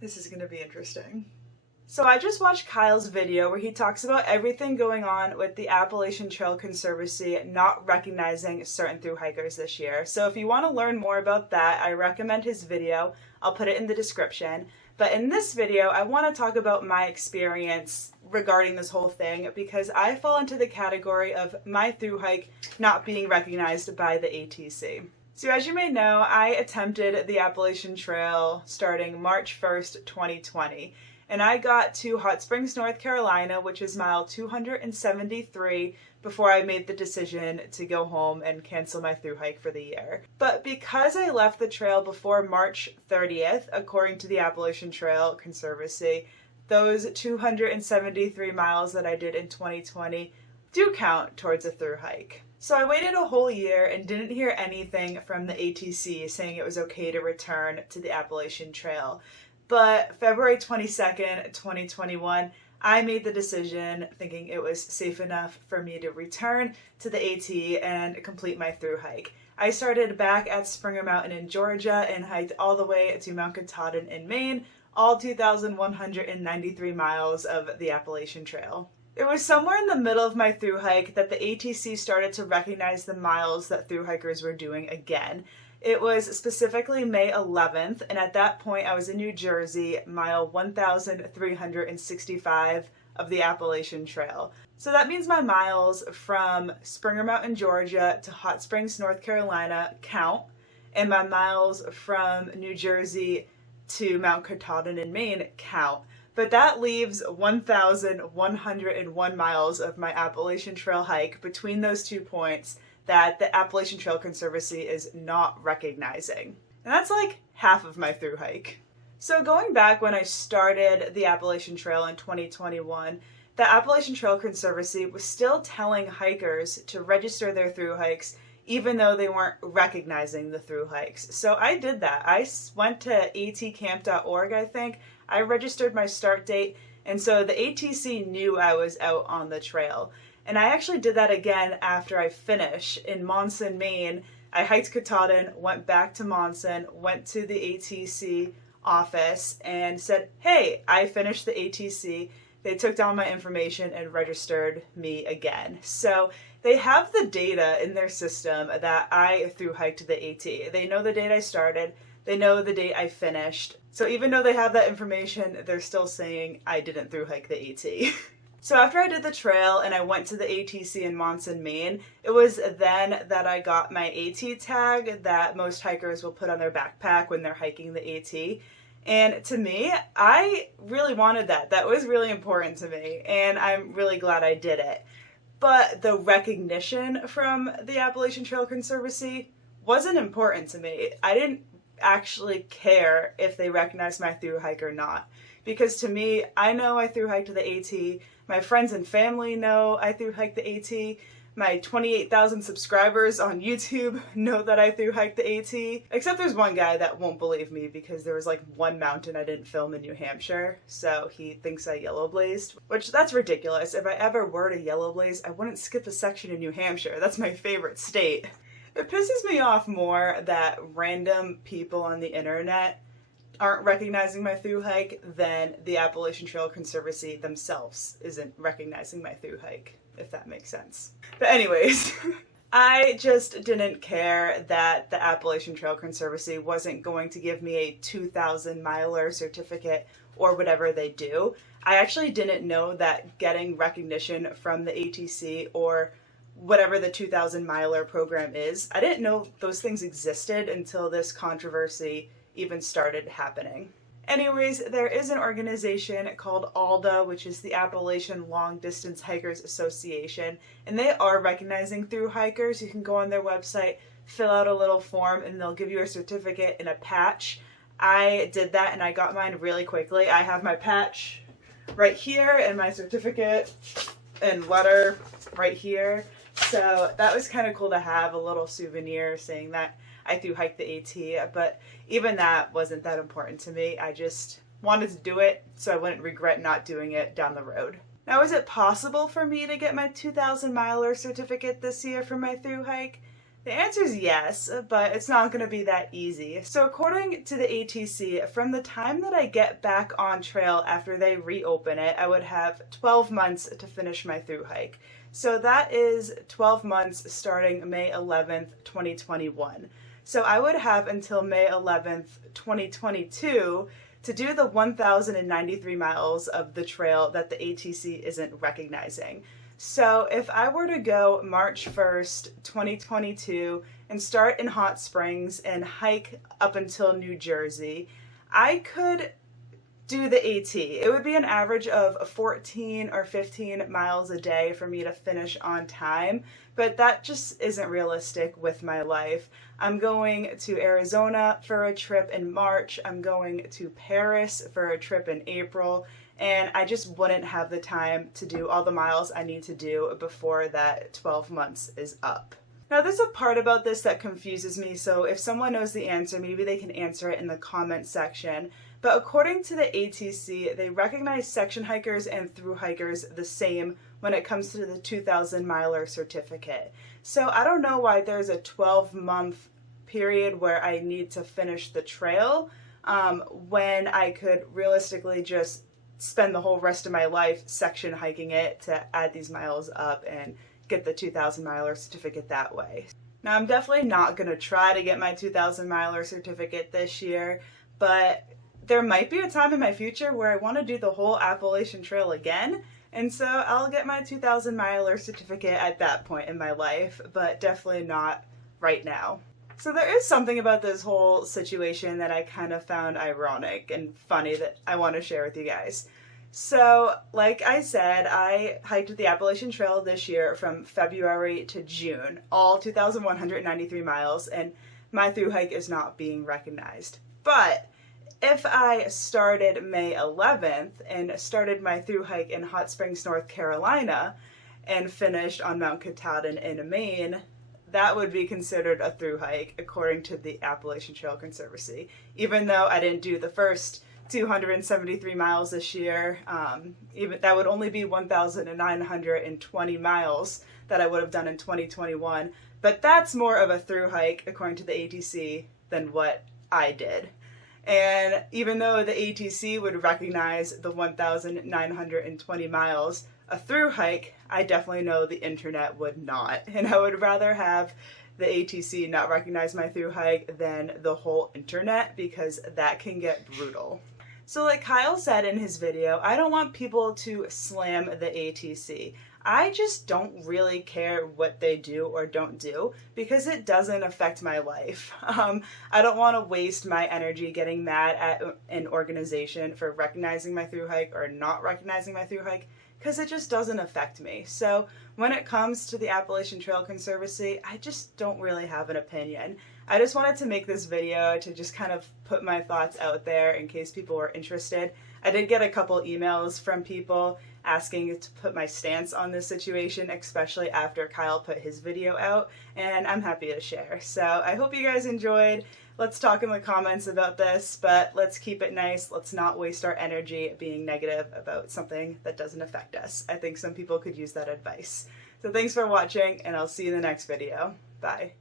This is going to be interesting. So I just watched Kyle's video where he talks about everything going on with the Appalachian Trail Conservancy not recognizing certain thru-hikers this year. So if you want to learn more about that, I recommend his video. I'll put it in the description. But in this video, I want to talk about my experience regarding this whole thing because I fall into the category of my thru-hike not being recognized by the ATC. So as you may know, I attempted the Appalachian Trail starting March 1st, 2020. And I got to Hot Springs, North Carolina, which is mile 273, before I made the decision to go home and cancel my thru-hike for the year. But because I left the trail before March 30th, according to the Appalachian Trail Conservancy, those 273 miles that I did in 2020 do count towards a thru-hike. So I waited a whole year and didn't hear anything from the ATC saying it was okay to return to the Appalachian Trail. But February 22nd, 2021, I made the decision thinking it was safe enough for me to return to the AT and complete my thru-hike. I started back at Springer Mountain in Georgia and hiked all the way to Mount Katahdin in Maine, all 2,193 miles of the Appalachian Trail. It was somewhere in the middle of my thru-hike that the ATC started to recognize the miles that thru-hikers were doing again. It was specifically May 11th, and at that point I was in New Jersey, mile 1,365 of the Appalachian Trail. So that means my miles from Springer Mountain, Georgia to Hot Springs, North Carolina count, and my miles from New Jersey to Mount Katahdin in Maine count. But that leaves 1,101 miles of my Appalachian Trail hike between those 2 points that the Appalachian Trail Conservancy is not recognizing. And that's like half of my thru-hike. So going back when I started the Appalachian Trail in 2021, the Appalachian Trail Conservancy was still telling hikers to register their thru-hikes even though they weren't recognizing the thru-hikes. So I did that. I went to atcamp.org, I think. I registered my start date, and so the ATC knew I was out on the trail. And I actually did that again after I finished in Monson, Maine. I hiked Katahdin, went back to Monson, went to the ATC office and said, hey, I finished the ATC. They took down my information and registered me again. So they have the data in their system that I thru-hiked the AT. They know the date I started. They know the date I finished. So even though they have that information, they're still saying I didn't thru-hike the AT. So after I did the trail and I went to the ATC in Monson, Maine, it was then that I got my AT tag that most hikers will put on their backpack when they're hiking the AT. And to me, I really wanted that. That was really important to me, and I'm really glad I did it. But the recognition from the Appalachian Trail Conservancy wasn't important to me. I didn't actually care if they recognized my thru-hike or not. Because to me, I know I thru-hiked the AT. My friends and family know I thru-hiked the AT. My 28,000 subscribers on YouTube know that I thru-hiked the AT. Except there's one guy that won't believe me because there was like one mountain I didn't film in New Hampshire, so he thinks I yellow blazed. Which, that's ridiculous. If I ever were to yellow blaze, I wouldn't skip a section in New Hampshire. That's my favorite state. It pisses me off more that random people on the internet aren't recognizing my thru-hike than the Appalachian Trail Conservancy themselves isn't recognizing my thru-hike, if that makes sense. But anyways, I just didn't care that the Appalachian Trail Conservancy wasn't going to give me a 2,000 miler certificate or whatever they do. I actually didn't know that getting recognition from the ATC or whatever the 2,000 miler program is, I didn't know those things existed until this controversy even started happening. Anyways, there is an organization called ALDA, which is the Appalachian Long Distance Hikers Association, and they are recognizing thru-hikers. You can go on their website, fill out a little form, and they'll give you a certificate and a patch. I did that and I got mine really quickly. I have my patch right here and my certificate and letter right here. So that was kind of cool to have, a little souvenir saying that I thru-hiked the AT, but even that wasn't that important to me. I just wanted to do it so I wouldn't regret not doing it down the road. Now, is it possible for me to get my 2,000 miler certificate this year for my thru-hike? The answer is yes, but it's not going to be that easy. So according to the ATC, from the time that I get back on trail after they reopen it, I would have 12 months to finish my thru hike. So that is 12 months starting May 11th, 2021. So I would have until May 11th, 2022 to do the 1,093 miles of the trail that the ATC isn't recognizing. So if I were to go March 1st, 2022 and start in Hot Springs and hike up until New Jersey, I could do the AT. It would be an average of 14 or 15 miles a day for me to finish on time, but that just isn't realistic with my life. I'm going to Arizona for a trip in March. I'm going to Paris for a trip in April. And I just wouldn't have the time to do all the miles I need to do before that 12 months is up. Now there's a part about this that confuses me, so if someone knows the answer, maybe they can answer it in the comment section. But according to the ATC, they recognize section hikers and thru hikers the same when it comes to the 2,000 miler certificate. So I don't know why there's a 12-month period where I need to finish the trail when I could realistically just spend the whole rest of my life section hiking it to add these miles up and get the 2,000 miler certificate that way. Now I'm definitely not going to try to get my 2,000 miler certificate this year, but there might be a time in my future where I want to do the whole Appalachian Trail again, and so I'll get my 2,000 miler certificate at that point in my life, but definitely not right now. So there is something about this whole situation that I kind of found ironic and funny that I want to share with you guys. So, like I said, I hiked the Appalachian Trail this year from February to June, all 2,193 miles, and my thru hike is not being recognized. But if I started May 11th and started my thru hike in Hot Springs, North Carolina, and finished on Mount Katahdin in Maine, that would be considered a thru hike according to the Appalachian Trail Conservancy. Even though I didn't do the first 273 miles this year, even that would only be 1,920 miles that I would have done in 2021. But that's more of a thru hike according to the ATC than what I did. And even though the ATC would recognize the 1,920 miles a thru hike, I definitely know the internet would not. And I would rather have the ATC not recognize my thru hike than the whole internet, because that can get brutal. So like Kyle said in his video, I don't want people to slam the ATC. I just don't really care what they do or don't do because it doesn't affect my life. I don't want to waste my energy getting mad at an organization for recognizing my thru hike or not recognizing my thru hike, because it just doesn't affect me. So when it comes to the Appalachian Trail Conservancy, I just don't really have an opinion. I just wanted to make this video to just kind of put my thoughts out there in case people were interested. I did get a couple emails from people asking to put my stance on this situation, especially after Kyle put his video out, and I'm happy to share. So I hope you guys enjoyed. Let's talk in the comments about this, but let's keep it nice. Let's not waste our energy being negative about something that doesn't affect us. I think some people could use that advice. So thanks for watching, and I'll see you in the next video. Bye.